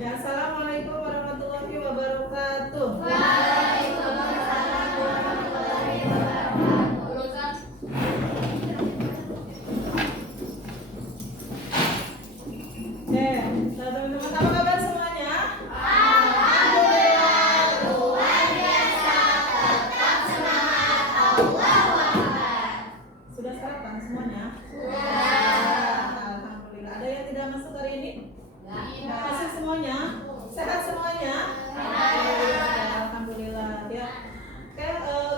Ya, assalamualaikum warahmatullahi wabarakatuh. Waalaikumsalam warahmatullahi wabarakatuh. Teman-teman apa kabar semuanya? Alhamdulillah, luar biasa, tetap semangat, Allahu Akbar. Sudah sarapan semuanya? Sudah. Alhamdulillah. Ada yang tidak masuk hari ini? Iya. Masuk semuanya? Sehat semuanya? Alhamdulillah ya. Oke,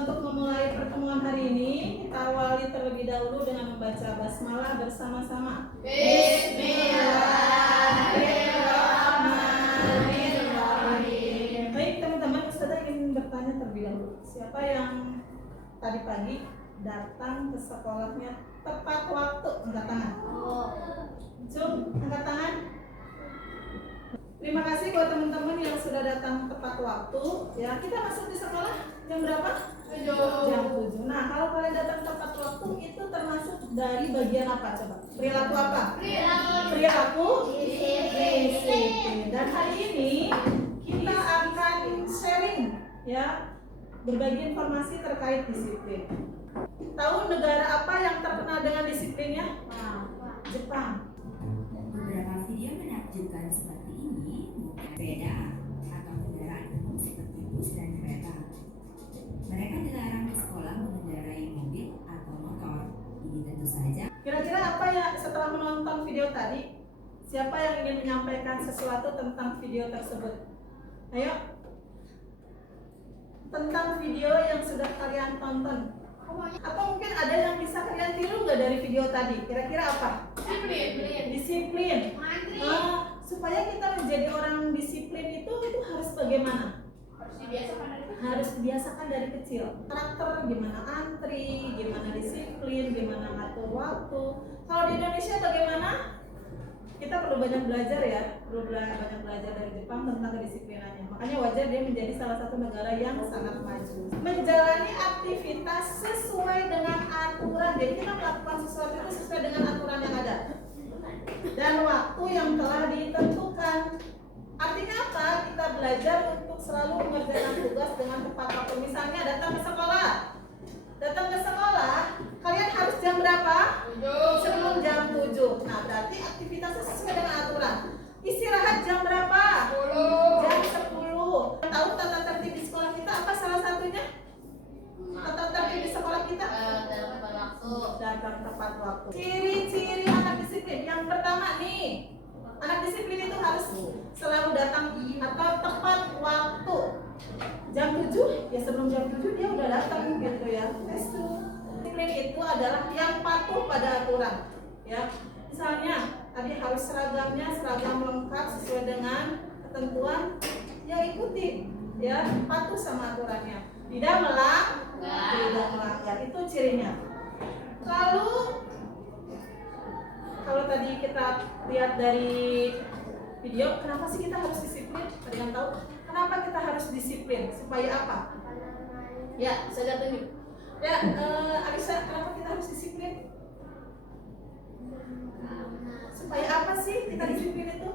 untuk memulai pertemuan hari ini kita awali terlebih dahulu dengan membaca basmalah bersama-sama. Bismillahirrahmanirrahim. Baik teman-teman, Ustazah ingin bertanya terlebih dahulu. Siapa yang tadi pagi datang ke sekolahnya tepat waktu? Angkat tangan. Jom, angkat tangan. Terima kasih buat teman-teman yang sudah datang tepat waktu. Ya, kita masuk di sekolah jam berapa? Jam 7. Nah, kalau kalian datang tepat waktu itu termasuk dari bagian apa coba? Perilaku apa? Perilaku disiplin. Dan hari ini kita akan sharing ya, berbagi informasi terkait disiplin. Tahu negara apa yang terkenal dengan disiplinnya? Jepang. Beberapa video menakjubkan seperti ini bukan sepeda atau kendaraan umum seperti bus dan kereta. Mereka dilarang di sekolah mengendarai mobil atau motor. Ini tentu saja. Kira-kira apa ya setelah menonton video tadi? Siapa yang ingin menyampaikan sesuatu tentang video tersebut? Ayo. Tentang video yang sudah kalian tonton. Atau mungkin ada yang bisa kalian tiru nggak dari video tadi? Kira-kira apa? Disiplin. Supaya kita menjadi orang disiplin itu harus bagaimana? Harus dibiasakan dari kecil. Karakter gimana antri, gimana disiplin, gimana ngatur waktu. Kalau di Indonesia bagaimana? Kita perlu banyak belajar ya, perlu banyak belajar dari Jepang tentang kedisiplinannya. Makanya wajar dia menjadi salah satu negara yang sangat maju. Menjalani aktivitas sesuai dengan aturan. Jadi kita melakukan sesuatu itu sesuai dengan aturan yang ada. Dan waktu yang telah ditentukan. Artinya apa? Kita belajar untuk selalu mengerjakan tugas dengan tepat waktu. Misalnya datang ke sekolah. Datang ke sekolah, kalian harus jam berapa? Sebelum jam 7. Nah, berarti aktivitasnya sesuai dengan aturan. Istirahat jam berapa? Jam 10. Tahu tata tertib di sekolah kita apa salah satunya? Tata tertib di sekolah kita? Datang tepat waktu. Ciri-ciri anak disiplin. Yang pertama nih, anak disiplin itu harus selalu datang atau tepat waktu. Jam 7, ya sebelum jam 7 dia udah datang gitu ya. Disiplin itu adalah yang patuh pada aturan. Ya, misalnya tadi harus seragam lengkap sesuai dengan ketentuan. Ya ikuti, ya patuh sama aturannya. Tidak melanggar, itu cirinya. Lalu kalau tadi kita lihat dari video, kenapa sih kita harus disiplin? Ada yang tahu? Kenapa kita harus disiplin? Supaya apa? Ya, saya tunjuk. Ya, Alisa, kenapa kita harus disiplin? Supaya apa sih kita disiplin itu?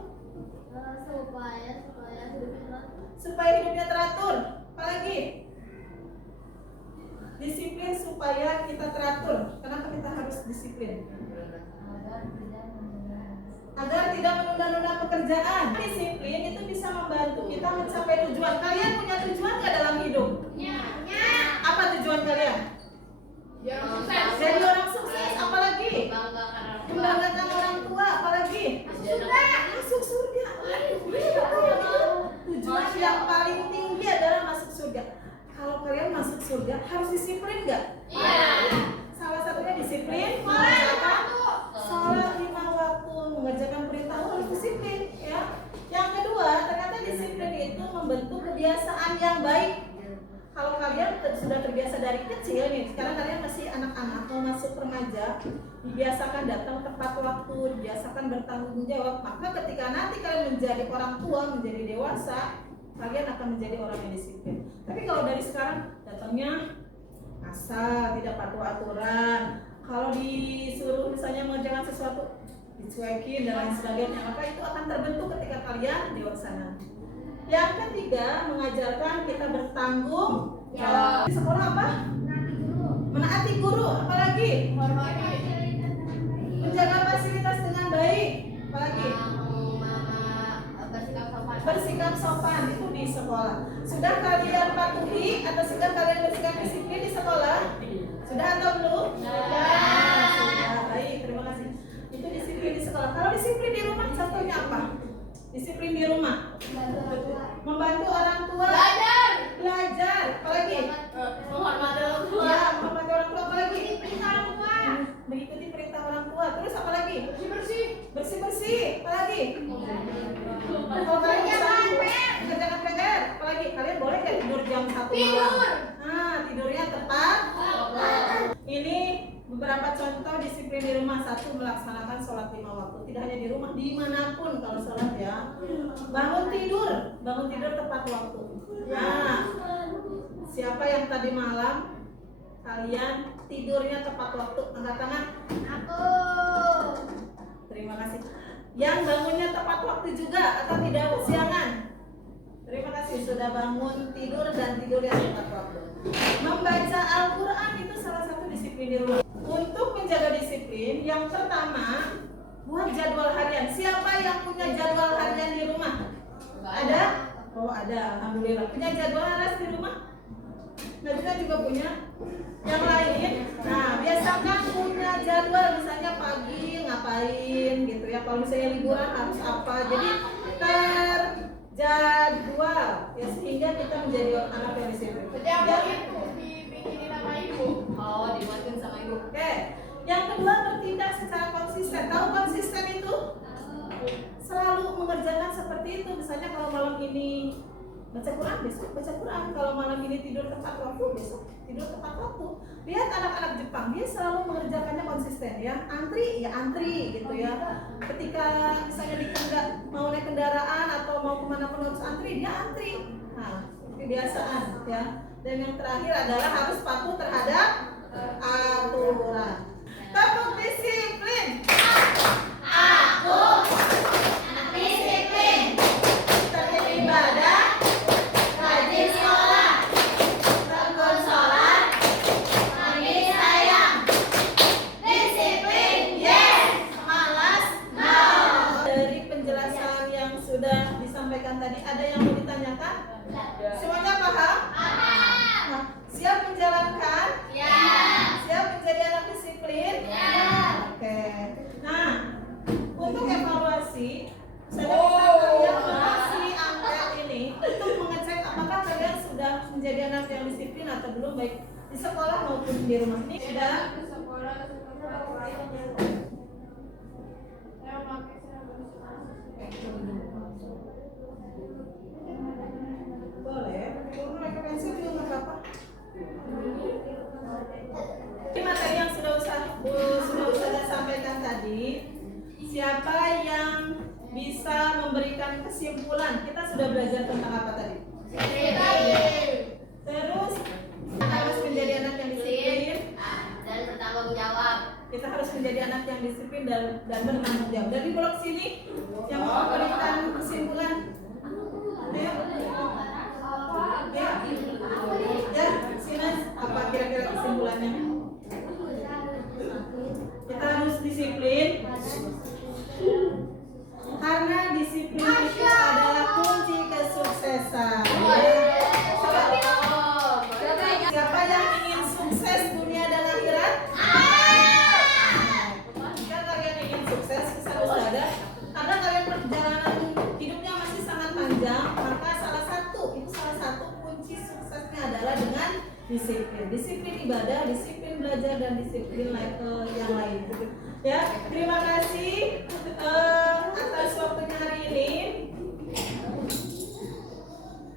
Supaya hidupnya teratur. Apalagi? Disiplin supaya kita teratur. Kenapa kita harus disiplin? Agar tidak menunda-nunda pekerjaan. Disiplin itu bisa membantu kita mencapai tujuan. Kalian punya tujuan nggak dalam hidup? Apa tujuan kalian? Jadi orang sukses. Apalagi? Membanggakan orang tua. Apalagi? Masuk surga. Tujuan yang paling tinggi adalah masuk surga. Kalau kalian masuk surga harus disiplin nggak? Iya. Salah satunya disiplin mengerjakan sholat 5 waktu, mengerjakan perintah harus disiplin ya. Yang kedua, ternyata disiplin itu membentuk kebiasaan yang baik. Kalau kalian sudah terbiasa dari kecil nih, sekarang kalian masih anak-anak mau masuk remaja, dibiasakan datang tepat waktu, dibiasakan bertanggung jawab, maka ketika nanti kalian menjadi orang tua, menjadi dewasa, kalian akan menjadi orang yang disiplin. Tapi kalau dari sekarang datangnya asal, tidak patuh aturan. Kalau disuruh misalnya mengerjakan sesuatu, dicuekin dan lain sebagainya, maka itu akan terbentuk ketika kalian dewasa nanti. Yang ketiga, mengajarkan kita bertanggung jawab. Di sekolah apa? Menaati guru. Apalagi? Menjaga fasilitas dengan baik. Apalagi? Bersikap sopan itu di sekolah. Sudah kalian patuhi atau sudah kalian bersikap disiplin di sekolah? Sudah atau belum? Sudah. Baik, terima kasih. Itu disiplin di sekolah. Kalau disiplin di rumah, contohnya apa? Disiplin di rumah. Membantu orang tua. Belajar. Apalagi? Menghormati orang tua. Ya, menghormati orang tua. Apalagi? Mengikuti perintah orang tua. Terus apa lagi? Bersih-bersih. Apalagi? Kalau kalian bisa mengerjakan PR, apalagi? Kalian boleh nggak tidur jam 1 malam? Nah, tidurnya tepat. Ini beberapa contoh disiplin di rumah. Satu, melaksanakan sholat 5 waktu. Tidak hanya di rumah, dimanapun kalau sholat ya. Bangun tidur tepat waktu. Nah, siapa yang tadi malam kalian tidurnya tepat waktu? Angkat tangan. Aku. Terima kasih. Yang bangunnya tepat waktu juga atau tidak kesiangan? Terima kasih sudah bangun tidur dan tidur yang tepat waktu. Membaca Al-Quran itu salah satu disiplin di rumah. Untuk menjaga disiplin, yang pertama buat jadwal harian. Siapa yang punya jadwal harian di rumah? Ada? Oh ada, alhamdulillah. Punya jadwal harian di rumah? Najwa juga punya. Yang lain, nah biasakan punya jadwal, misalnya pagi ngapain gitu ya. Kalau misalnya liburan harus apa. Jadi terjadwal ya, sehingga kita menjadi anak yang disiplin. Itu dibikinin sama ibu. Oh, dibuatin sama ibu. Oke. Yang kedua, bertindak secara konsisten. Tahu konsisten itu? Selalu mengerjakan seperti itu. Misalnya kalau malam ini baca Quran, besok baca Quran. Kalau malam ini tidur tepat waktu, besok tidur tepat waktu. Lihat anak-anak Jepang, dia selalu mengerjakannya konsisten ya. Antri ya antri gitu ya. Ketika misalnya mau naik kendaraan atau mau kemana pun harus antri, dia antri. Nah, kebiasaan ya. Dan yang terakhir adalah harus patuh terhadap aturan. Tepuk disiplin. Aku disiplin. Tertib ibadah. Rajin sekolah. Tekun sholat. Mandi sayang. Disiplin, yes. Malas, no. Dari penjelasan yang sudah disampaikan tadi, ada yang mau ditanyakan? Semuanya paham? Nah, siap menjalankan? Ya. Siap menjadi anak disiplin? Ya. Oke. Nah, untuk evaluasi, saya minta kalian mengasih angka ini untuk mengecek apakah kalian sudah menjadi anak yang disiplin atau belum, baik di sekolah maupun di rumah. Ini sudah. Boleh. Turun pakai pensil juga nggak apa-apa. Ini materi yang sudah saya sampaikan tadi. Siapa yang bisa memberikan kesimpulan? Kita sudah belajar tentang apa tadi? Terus kita harus menjadi anak yang disiplin Dan bertanggung jawab. kita harus menjadi anak yang disiplin dan bertanggung jawab. Dari blok sini yang mau memberikan kesimpulan, ayo. Ya, sini apa kira-kira kesimpulannya? Kita harus disiplin karena disiplin itu adalah kunci kesuksesan. Siapa yang ingin sukses dunia dan akhirat? Jika kalian ingin sukses, sadar, karena kalian perjalanan hidupnya masih sangat panjang, maka salah satu kunci suksesnya adalah dengan disiplin ibadah, disiplin belajar, dan disiplin yang lain. Ya, terima kasih atas waktunya hari ini.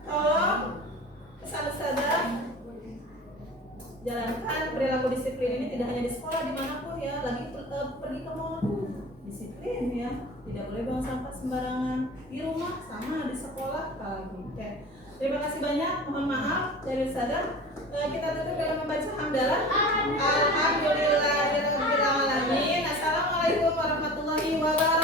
Tolong sadar jalankan perilaku disiplin ini tidak hanya di sekolah, dimanapun ya, lagi pergi ke mall disiplin ya, tidak boleh buang sampah sembarangan, di rumah sama, di sekolah lagi. Oke. Terima kasih banyak, mohon maaf dari sadar. Kita tutup dengan membaca hamdalah. Alhamdulillahirabbil alamin. Assalamualaikum warahmatullahi wabarakatuh. Negara